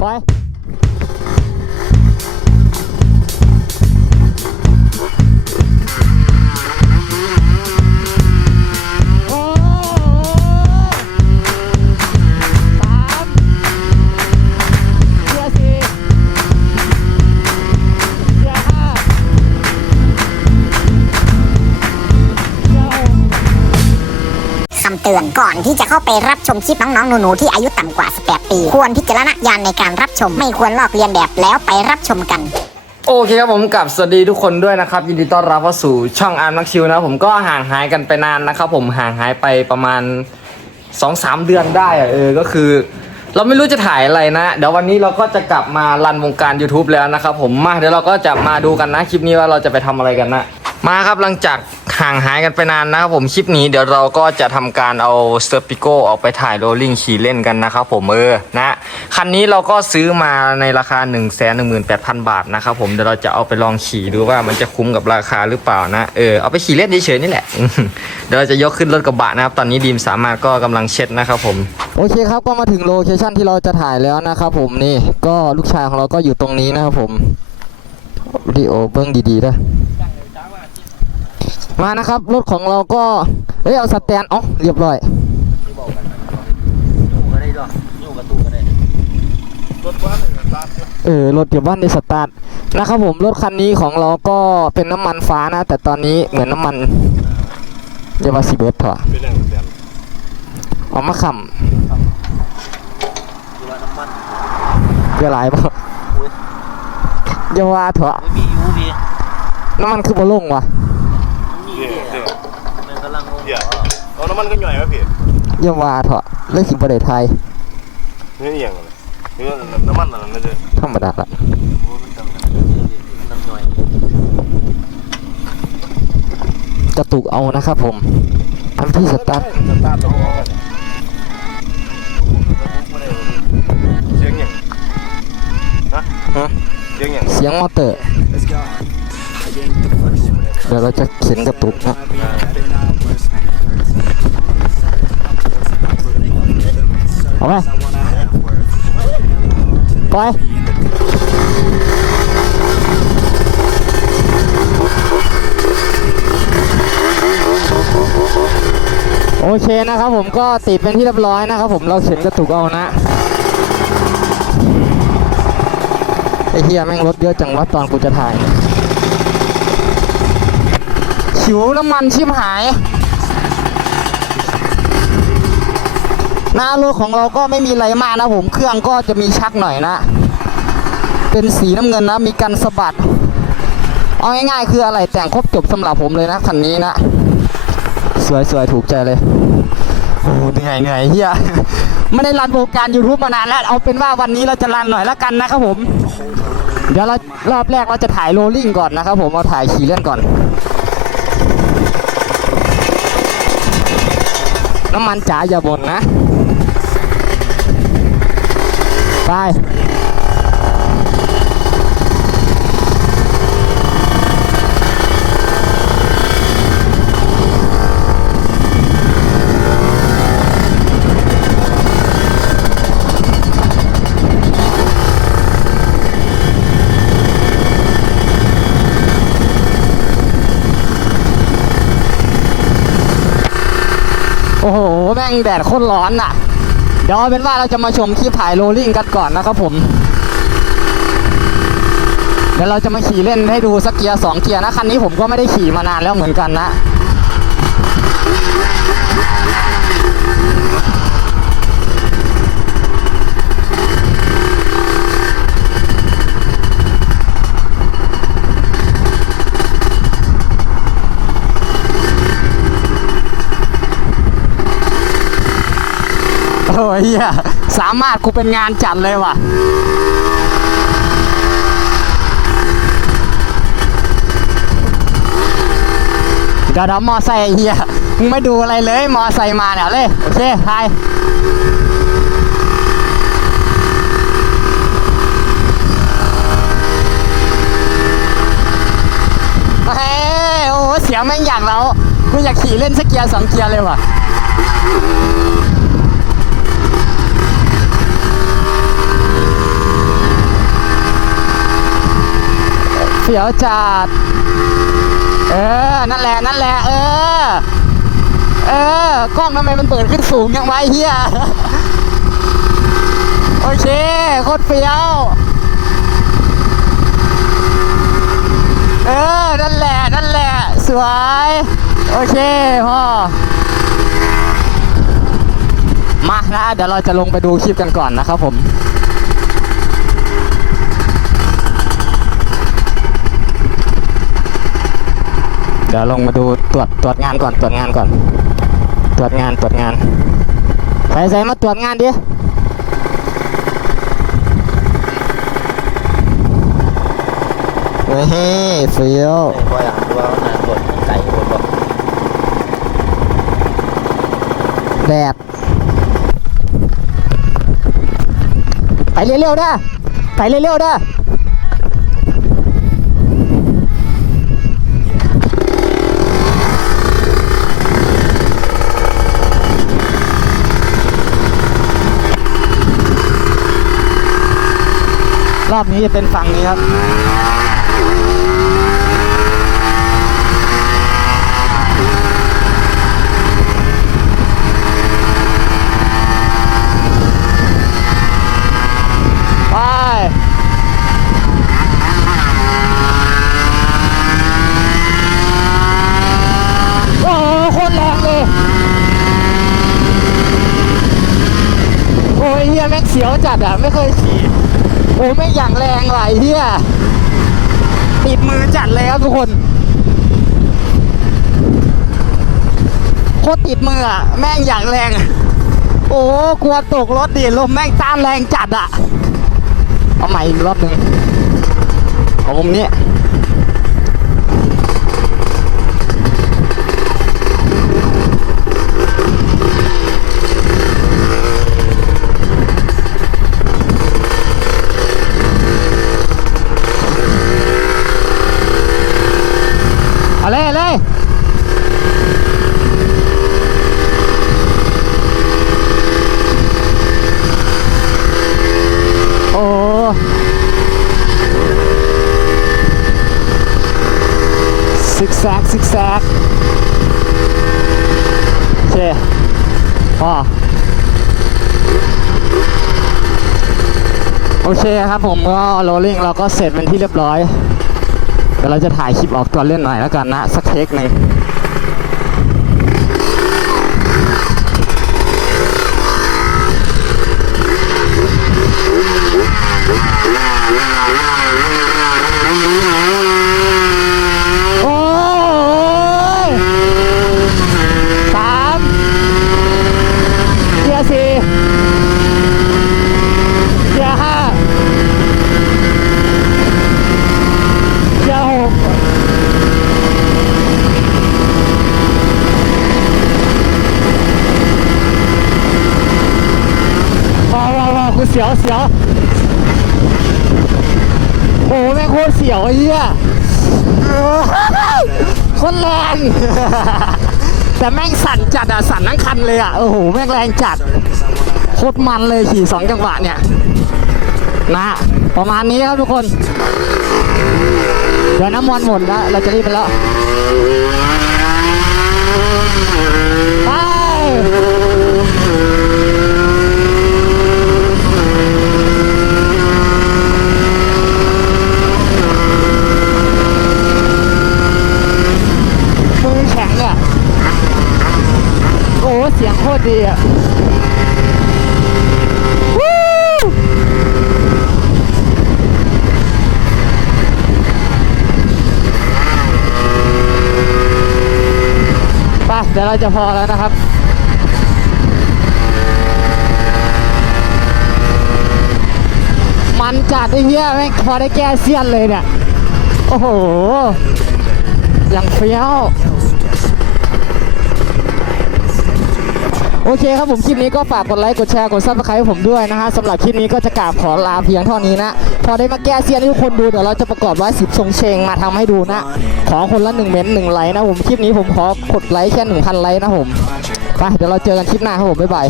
ไป เตือน ก่อนที่จะเข้าไปรับชมคลิปน้องๆหนูๆที่อายุต่ำกว่า 18 ปี ควรพิจารณญาณในการรับชมไม่ควรลอกเลียนแบบแล้วไปรับชมกัน โอเคครับผมกับสวัสดีทุกคนด้วยนะครับ ยินดีต้อนรับเข้าสู่ช่องอาร์มนักชิวนะผมก็ห่างหายกันไปนานนะครับผมห่างหายไปประมาณ2-3เดือนได้อะเออก็คือ เราไม่รู้จะถ่ายอะไรนะ เดี๋ยววันนี้เราก็จะกลับมารันวงการ YouTube แล้วนะครับผมมาเดี๋ยวเราก็จะมาดูกันนะคลิปนี้ว่าเราจะไปทำอะไรกันนะ มาครับหลังจาก ห่างหายกันไปนานนะครับผมคลิปนี้เดี๋ยวเราก็จะทำการเอาเซอร์ปิโกออกไปถ่ายโรลลิ่งขี่เล่นกันนะครับผมเออนะคันนี้เราก็ซื้อมาในราคา 1 1 8 0 0 0 บาทนะครับผมเดี๋ยวเราจะเอาไปลองขี่ดูว่ามันจะคุ้มกับราคาหรือเปล่านะเออเอาไปขี่เล่นเฉยๆนี่แหละเดี๋ยวเราจะยกขึ้นรถกระบะนะครับตอนนี้ดีมสามารถก็กำลังเช็ดนะครับผมโอเคครับก็มาถึงโลเคชั่นที่เราจะถ่ายแล้วนะครับผมนี่ก็ลูกชายของเราก็อยู่ตรงนี้นะครับผมวิดีโอเบิ้งดีๆด้วย มานะครับ รถของเราก็ เฮ้ย เอาสแตนอ๋อเรียบร้อยเออรถเดี๋ยวบ้านในสตาร์ทนะครับผมรถคันนี้ของเราก็เป็นน้ำมันฟ้านะ แต่ตอนนี้เหมือนน้ำมันเรียกว่าสิเบิร์ตเถอะเอามาขำเกลือหลายป่ะอย่าว่าเถอะมียูพี่น้ำมันคือบ่ลงวะ นี่ เดี๋ยว พี่ เดี๋ยว มันกำลังงง เดี๋ยวเอาน้ำมันก็หน่อยไหมพี่อย่าว่าเถอะเลือกสิบประเดไทยนี่นี่อย่างไรนี่น้ำมันอะไรนั่นเลยธรรมดาละโอ้มันกำลังน้ำหน่อยกระตุกเอานะครับผมอันที่สตาร์ทสตาร์ทระบบกันเสียงอย่างฮะฮะเสียงอย่างเสียงมอเตอร์เดี๋ยวเราจะเขียนกระตุกนะ ไหมไปโอเคนะครับผมก็ติดเป็นที่เรียบร้อยนะครับผมเราเขียนกระตุกเอานะไอ้เฮียแม่งรถเยอะจังวะตอนกูจะถ่ายหิวน้ำมันชิบหาย หน้ารถของเราก็ไม่มีอะไรมากนะผมเครื่องก็จะมีชักหน่อยนะ เป็นสีน้ำเงินนะมีกันสะบัด เอาง่ายๆคืออะไรแต่งครบจบสำหรับผมเลยนะคันนี้นะ สวยๆถูกใจเลยโอ้เหนื่อยเหนื่อยเฮียไม่ได้รันโปรการ YouTube มานานแล้ว เอาเป็นว่าวันนี้เราจะรันหน่อยละกันนะครับผม เดี๋ยวเรารอบแรกเราจะถ่ายโรลลิ่งก่อนนะครับผมเอาถ่ายขี่เล่นก่อน น้ำมันจ๋าอย่าบ่นนะ ไปโอ้โห แม่งแดดโคตรร้อนอะ เดี๋ยวเอาเป็นว่าเราจะมาชมคลิปถ่ายโรลลิ่งกันก่อนนะครับผมเดี๋ยวเราจะมาขี่เล่นให้ดูสักเกียร์สองเกียร์นะคันนี้ผมก็ไม่ได้ขี่มานานแล้วเหมือนกันนะ เหี้ยสามารถกูเป็นงานจัดเลยว่ะเดี๋ยวเดี๋ยวมอไซค์เฮียมึงไม่ดูอะไรเลย มอไซค์มาเนี่ยเลยโอเคไฮเฮ้ยโอ้เสียงแม่งอย่างเรากูอยากขี่เล่นสักเกียร์สองเกียร์เลยว่ะ เสียวจัด เออ นั่นแหละ นั่นแหละ เออ เออ กล้องทำไมมันเปิดขึ้นสูงยังไงเฮียโอเค โคตรเฟี้ยว เออ นั่นแหละ นั่นแหละ สวย โอเคพ่อมานะ เดี๋ยวเราจะลงไปดูคลิปกันก่อนนะครับผม เดี๋ยวลงมาดูตรวจตรวจงานก่อนตรวจงานก่อน ตรวจงานตรวจงานใส่ใส่มาตรวจงานดิเฮ้ยเฟี้ยวไอ้บอยอ่านดูว่าหน้าคนไก่คนบอกแดดไปเร็วๆนะไปเร็วๆนะ รอบนี้จะเป็นฝั่งนี้ครับ ไป โอ้โหโคตรแรงเลย โอ้ยเฮียแม่งเสียวจัดอะ ไม่เคยขี่ โอ้ไม่อย่างแรงไหลเฮียติดมือจัดเลยครับทุกคน โคตรติดมืออะ แม่งอย่างแรง โอ้กลัวตกรถดิลมแม่งต้านแรงจัดอะ เอาใหม่อีกรอบหนึ่งเอามุมนี้ยเลยเอาเลยโอ้ ซิก แซกซิกแซกโอเคพอโอเคครับผมก็โรลลิ่งเราก็เสร็จเป็นที่เรียบร้อยเดี๋ยวเราจะถ่ายคลิปออกตัวเล่นหน่อยแล้วกันนะ สักเทคหนึ่งโอ้ยสามเกียร์สี่เกียร์ห้าเกียร์หกว้าวว้าวว้าวกูเสียวเสียวโอ้แม่งโคตรเสียวไอ้เหี้ยคนแรง แต่แม่งสั่นจัดอะสั่นทั้งคันเลยอะโอ้โหแม่งแรงจัด โคตรมันเลยขี่สองจังหวะเนี่ย นะ ประมาณนี้ครับทุกคน เดี๋ยวน้ำมันหมดแล้ว เราจะรีบไปแล้ว ไป มือแข็งเนี่ย โอ้โหเสียงโค ตรดีอะไปเดี๋ยวเราจะพอแล้วนะครับมันจัดไอ้เหี้ยแม่งพอได้แก้เสี้ยนเลยเนี่ย โอ้โห อย่างเฟี้ยว โอเคครับผมคลิปนี้ก็ฝากกดไลค์กดแชร์กดซับสไครต์ผมด้วยนะฮะสำหรับคลิปนี้ก็จะกราบขอลาเพียงเท่านี้นะ พอได้มาแก้เซียนให้ทุกคนดูเดี๋ยวเราจะประกอบไว้สิบทรงเชงมาทำให้ดูนะ ขอคนละหนึ่งเม้นหนึ่งไลค์นะผมคลิปนี้ผมขอกดไลค์แค่หนึ่งพันไลค์นะผมไปเดี๋ยวเราเจอกันคลิปหน้าครับผมบ๊ายบาย